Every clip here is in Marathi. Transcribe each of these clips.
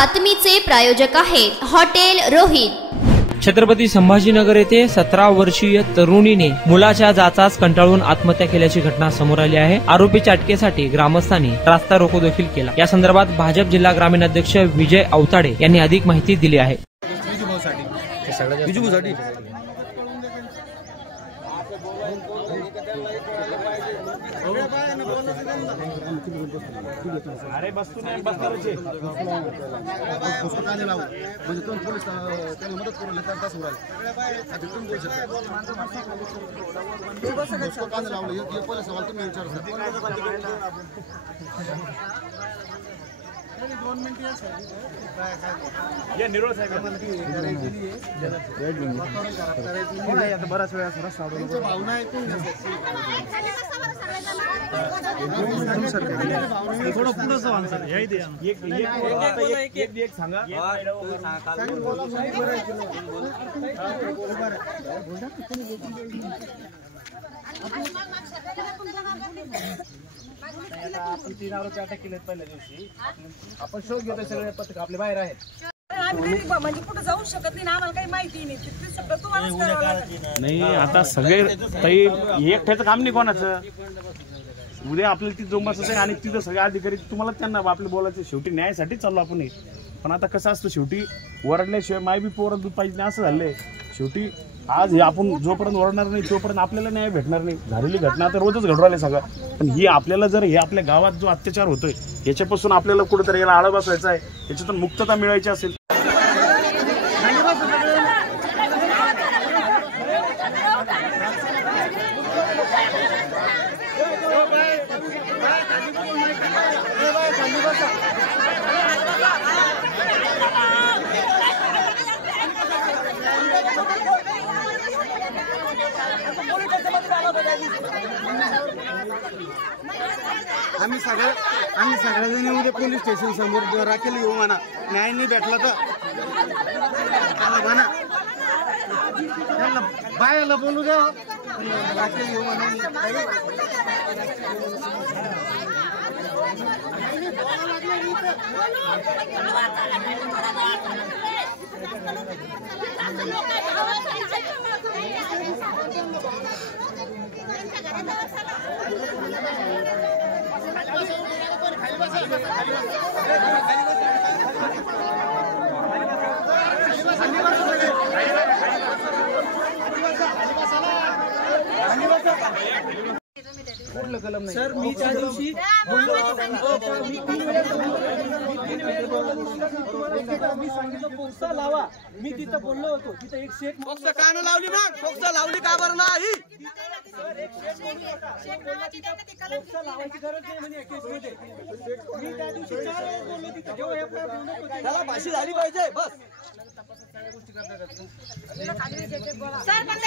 बातमीचे प्रायोजक आहेत हॉटेल रोहित। छत्रपती संभाजीनगर येथे 17 वर्षीय तरुणीने मुलाच्या जाचाच कंटाळून आत्महत्या केल्याची घटना समोर आली आहे। आरोपीच्या अटकेसाठी ग्रामस्थांनी रास्ता रोको देखील केला। या संदर्भात भाजप जिल्हा ग्रामीण अध्यक्ष विजय अवताडे यांनी अधिक माहिती दिली आहे। अरे बस तू नहीं बस करायचे उसको काने लावू म्हणजे तुम्ही पोलीस त्यांना मदत करू लेकर 10 उराल आता तुम्ही बोलू शकता उसको काने लावलं ये पोलीस सवाल तुम्ही विचारू शकता। दोन मिनिट या साहेब ये निरोध साहेब आता बराच वेळ असं रस्ता अडवून भावना ऐकून थोडं पुढं जाऊ सर हे द्या एक सांगा आपण 3 आरोपी अटक केलेत पहिल्या दिवशी। आपण शोध घेतोय सगळे पथक आपले बाहेर आहेत। आम्ही गरीब म्हणजे कुठे जाऊ शकत नाही, आम्हाला काही माहिती नाही, ते सगळं तुम्हालाच करावं लागेल। नाही आता सगळे ताई एकट्याचं काम नाही कोणाचं। उद्या आपल्याला ती जोमास असेल आणि तिथं सगळे अधिकारी तुम्हाला त्यांना आपले बोलायचे। शेवटी न्यायासाठी चाललो आपण। पण आता कसं असतं शेवटी वरडल्याशिवाय माय बी पोरं दूध पाहिजे असं झालंय। शेवटी आज हे आपण जोपर्यंत वरडणार नाही तोपर्यंत आपल्याला न्याय भेटणार नाही। झालेली घटना आता रोजच घडू राहिली सगळं। पण ही आपल्याला जर हे आपल्या गावात जो अत्याचार होतोय याच्यापासून आपल्याला कुठेतरी याला आळा बसवायचा आहे, याच्यातून मुक्तता मिळवायची असेल आम्ही सगळ्याजणी उद्या पोलीस स्टेशन समोर राखेल येऊ म्हणा। न्याय नाही भेटला तर म्हणा त्यांना बायाला बोलू द्या राखेल येऊ म्हणा। सर मी त्या दिवशी मी सांगितलं पोक्सा लावा, मी तिथं बोललो होतो तिथं एक शेख पोक्सा का न लावली, मग पोक्सा लावली का बरं नाही? सर एक शेख बोलला तिथं पोक्सा लावायची गरज नाही म्हणे केसमध्ये। मी त्या दिवशी 4 वेळा बोललो तिथं जेव्हा एफआयआर बोललो त्याला फाशी झाली पाहिजे बस। सर पण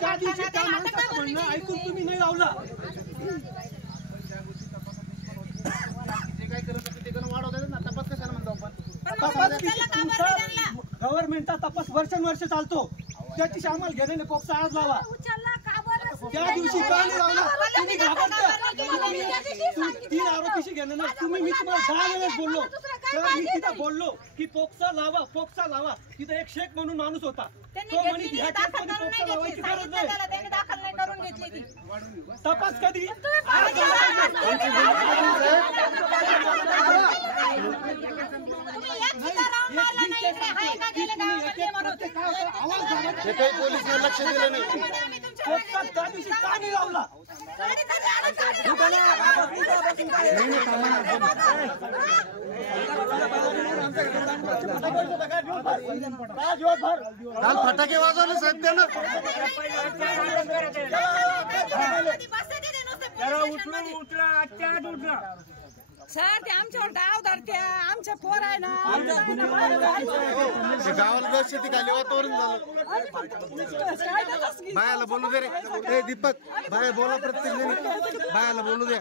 त्या दिवशी त्या माणसाचं म्हणणं ऐकून तुम्ही नाही लावला। गव्हर्नमेंटचा तपास वर्षानुवर्ष चालतो, त्याची आम्हाला घेणे नाही। पोक्सा आज लावा, त्या दिवशी का नाही लावला? तुम्ही घाबरता 3 आरोपीशी घेणं नाही। तुम्ही मी तुम्हाला 10 वेळेस बोललो तर मी तिथं बोललो की पोक्सा लावा, पोक्सा लावा। तिथं एक शेख म्हणून माणूस होता, तो म्हणे ह्या केसमध्ये पोक्सा लावायची गरज नाही। तपास कधी पोलीस लक्ष दिलं नाही, त्या दिवशी का नाही लावला? काल फटाके वाजवले साहेब त्यानं। सर ते आमच्यावर डाव धरत्या, आमच्या पोर आहे ना गावाला बस शेती खाली वातावरण झालं। बायाला बोलू दे रे, ए दीपक बाया बोला, प्रत्येक जणी बायाला बोलू दे।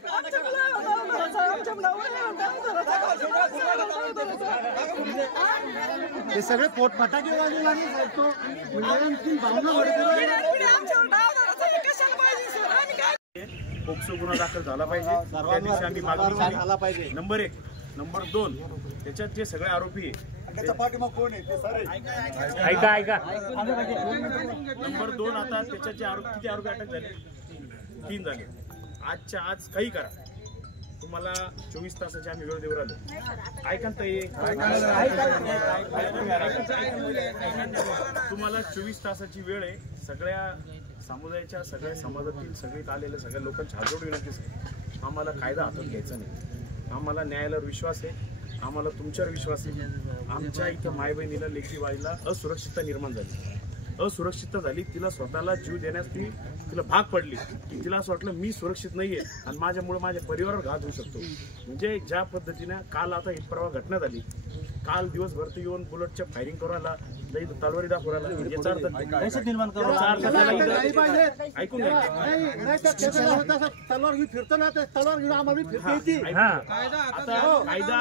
हे सगळे पोट फटाके वाजवून आणि तो म्हणजे भावना पोक्सो गुन्हा दाखल झाला पाहिजे, त्या दिवशी आम्ही मागणी केली. नंबर 1. नंबर 2, त्याच्यात जे सगळे आरोपी ऐका नंबर 2, आता त्याच्यात जे किती आरोपी अटक झाले? 3 झाले. आजच्या आज काही करा, तुम्हाला 24 तासाची आम्ही वेळ देऊ राहिलो. ऐका तुम्हाला 24 तासाची वेळ आहे. सगळ्या समुदायाच्या, सगळ्या समाजातील सगळीत आलेल्या सगळ्या लोकांची हात जोडून विनंती आहे, आम्हाला कायदा हातात घ्यायचा नाही. आम्हाला न्यायालयावर विश्वास आहे, आम्हाला तुमच्यावर विश्वास आहे. आमच्या इथं माय बहिणीला, लेकी बाईला असुरक्षितता निर्माण झाली. तिला स्वतःला जीव देण्यास तिला भाग पडली. तिला असं वाटलं मी सुरक्षित नाहीये आणि माझ्यामुळे माझ्या परिवारावर घात होऊ शकतो. म्हणजे ज्या पद्धतीने काल आता ही परवा घटना झाली, काल दिवसभर ते येऊन बुलेटच्या फायरिंग करायला, तलवारी दाखवायला, याचा अर्थ ऐकून तलवार घेऊन फिरतो ना, तलवार घेऊन आम्हाला फिरते.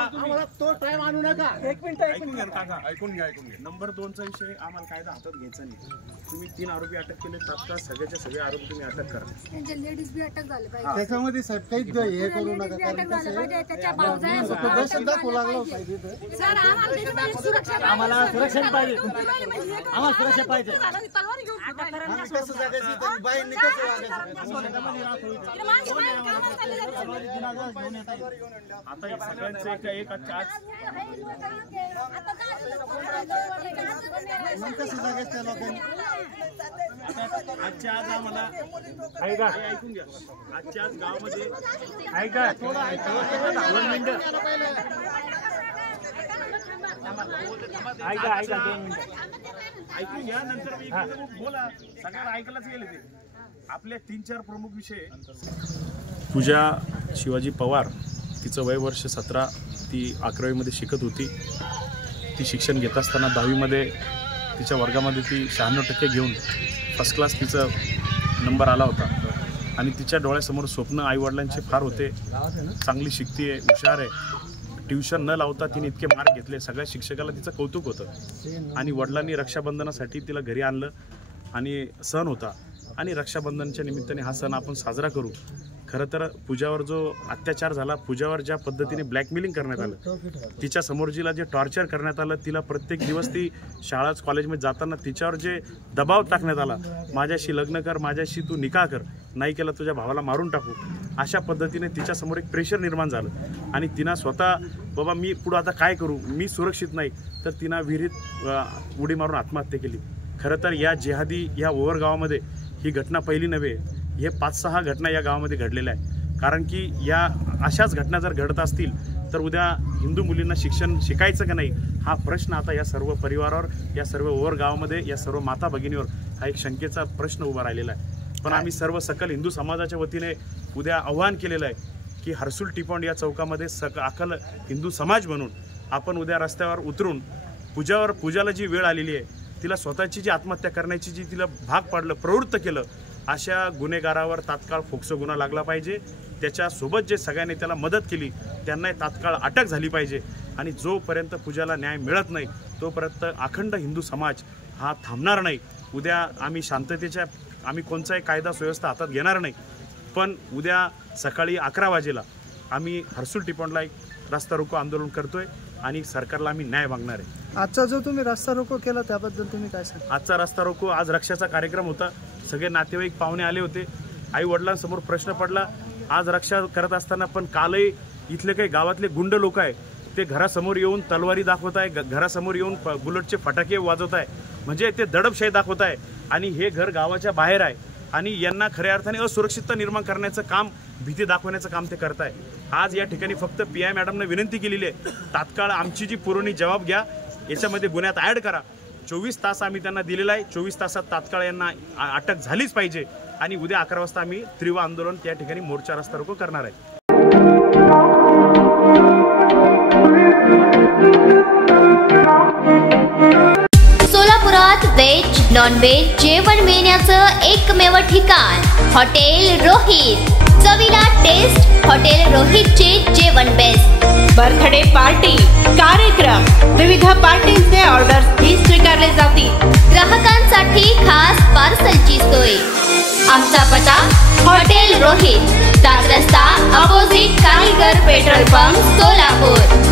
आम्हाला तो टाइम आणू नका. ऐकून घ्या. नंबर 2चा विषय, आम्हाला कायदा हातात घ्यायचा नाही. तुम्ही 3 आरोपी अटक केले, तात्काळ सगळ्याचे सगळे आरोपी तुम्ही अटक करा. लेडीज बी अटक झाले पाहिजे, त्याच्यामध्ये साहेब काही हे करू नका. आम्हाला सुरक्षा पाहिजे. आम्हाला सुरक्षा पाहिजे. कसं जगायचं, बाईंनी कसं आता हे सगळ्यांचं एक आज आजच्या आज आम्हाला ऐकून घ्या. आजच्या आज गावामध्ये ऐका ऐकून घ्या, नंतर बोला. सगळ्यांना ऐकायलाच गेले ते. आपले 3-4 प्रमुख विषय. पूजा शिवाजी पवार, तिचं वय वर्ष 17, ती 11वीमध्ये शिकत होती. ती शिक्षण घेत असताना 10वीमध्ये तिच्या वर्गामध्ये ती 96% घेऊन फर्स्ट क्लास तिचा नंबर आला होता. आणि तिच्या डोळ्यासमोर स्वप्न आईवडिलांचे फार होते. चांगली शिकते आहे, हुशार आहे. ट्युशन न लावता तिने इतके मार्क घेतले, सगळ्या शिक्षकाला तिचं कौतुक होतं. आणि वडिलांनी रक्षाबंधनासाठी तिला घरी आणलं आणि सण होता, आणि रक्षाबंधनच्या निमित्ताने हा सण आपण साजरा करू. खरं तर पूजावर जो अत्याचार झाला, पूजावर ज्या पद्धतीने ब्लॅकमेलिंग करण्यात आलं, तिच्या समोरजीला जे टॉर्चर करण्यात आलं, तिला प्रत्येक दिवस ती शाळा कॉलेजमध्ये जाताना तिच्यावर जे दबाव टाकण्यात आला, माझ्याशी लग्न कर, माझ्याशी तू निकाह कर, नाही केलं तुझ्या भावाला मारून टाकू, अशा पद्धतीने तिच्यासमोर एक प्रेशर निर्माण झालं. आणि तिनं स्वतः बाबा मी पुढं आता काय करू, मी सुरक्षित नाही, तर तिनं विहिरीत उडी मारून आत्महत्या केली. खरं तर या जिहादी या ओव्हर गावामध्ये ही घटना पहिली नव्हे, हे 5-6 घटना या गावामध्ये घडलेल्या आहे. कारण की या अशाच घटना जर घडत असतील तर उद्या हिंदू मुलींना शिक्षण शिकायचं का नाही, हा प्रश्न आता या सर्व परिवारावर, या सर्व ओव्हर गावामध्ये, या सर्व माता भगिनीवर हा एक शंकेचा प्रश्न उभा राहिलेला आहे. पण आम्ही सर्व सकल हिंदू समाजाच्या वतीने उद्या आव्हान केलेलं आहे की हर्सुल टी-पॉइंट या चौकामध्ये अखल हिंदू समाज म्हणून आपण उद्या रस्त्यावर उतरून पूजाला जी वेळ आलेली आहे, तिला स्वतःची जी आत्महत्या करण्याची जी तिला भाग पाडलं, प्रवृत्त केलं, अशा गुन्हेगारावर तात्काळ फोक्सो गुन्हा लागला पाहिजे. त्याच्यासोबत जे सगळ्यांनी त्याला मदत केली त्यांनाही तात्काळ अटक झाली पाहिजे. आणि जोपर्यंत पूजाला न्याय मिळत नाही तोपर्यंत अखंड हिंदू समाज हा थांबणार नाही. उद्या आम्ही शांततेच्या, आम्ही कोणताही कायदा सुव्यवस्था हातात घेणार नाही, पण उद्या सकाळी 11 वाजेला आम्ही हर्सुल टी-पॉइंटला एक रस्ता रोको आंदोलन करतोय आणि सरकारला आम्ही न्याय मागणार आहे. आजचा जो तुम्ही रस्ता रोको केला त्याबद्दल तुम्ही काय सांगा? आजचा रस्ता रोको, आज रक्षाचा कार्यक्रम होता, सगळे नातेवाईक पाहुणे आले होते, आई वडिलांसमोर प्रश्न पडला. आज रक्षा करत असताना पण कालही इथले काही गावातले गुंड लोक आहे ते घरासमोर येऊन तलवारी दाखवत आहे, घरासमोर येऊन बुलेटचे फटाके वाजवत आहे, म्हणजे ते दडपशाही दाखवत आहे. आणि हे घर गावाच्या बाहेर आहे आणि यांना खऱ्या अर्थाने असुरक्षितता निर्माण करण्याचं काम, भीती दाखवण्याचं काम ते करत आहे. आज या ठिकाणी फक्त PI मॅडमने विनंती केलेली आहे, तात्काळ आमची जी पुरवणी जबाब घ्या, याच्यामध्ये गुन्ह्यात ॲड करा. 24 तास आम्ही त्यांना दिलेला आहे, 24 तासात तात्काळ यांना अटक झालीच पाहिजे. आणि उद्या 11 वाजता आम्ही तीव्र आंदोलन त्या ठिकाणी मोर्चा रस्ता रोको करणार आहे. सोलापुरात व्हेज नॉन व्हेज जेवण मिळण्याचं एकमेव ठिकाण हॉटेल रोहित. चवीला टेस्ट, हॉटेल रोहितचे जेवण बेस्ट. बर्थडे पार्टी, कार्यक्रम, विविध पार्टींचे ऑर्डर्सही स्वीकारले जातील. ग्राहकांसाठी खास पार्सलची सोय. आमचा पत्ता हॉटेल रोहित, ऑपोजिट कारीगर पेट्रोल पंप सोलापूर।